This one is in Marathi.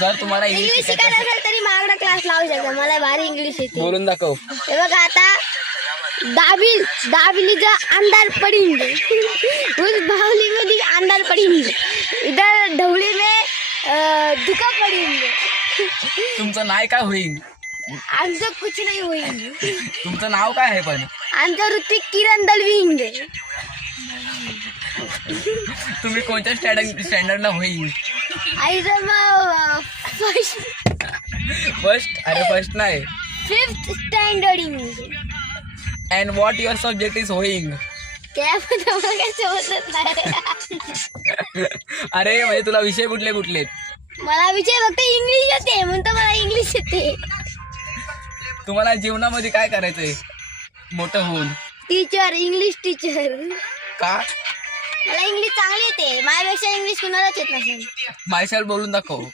जर तुम्हाला इंग्लिश इंग्लिश शिकायचं शिकायचं असेल तरी महागडा क्लास लावू शकता. मला भारी इंग्लिश येते. बोलून दाखव. हे बघा आता दाबिलीचं अंधार पडेंगे उस बाहुली में अंधार पडेंगे इधर ढवळी में धुका पडेंगे. तुमचं नाव काय होईल? आमचं कुछ नाही होईल. तुमचं नाव काय आहे पण? आमचं ऋतिक किरण दलविंगे. तुम्ही कोणत्या स्टँडर्डला होईल? आईचं मग फर्स्ट? अरे फर्स्ट नाही. 5th standard English. And what your subject is होईंग? त्यामध्ये मला काय होतच नाही. अरे म्हणजे तुला विषय कुठले कुठले? मला विषय फक्त इंग्लिश येते म्हणतो. मला इंग्लिश येते. तुम्हाला जीवनामध्ये काय करायचंय मोठं होऊन? Teacher, English teacher. का? मला इंग्लिश चांगली येते. माझ्यापेक्षा इंग्लिश कुणालाच येत नसेल. मायसेल्फ बोलून दाखव.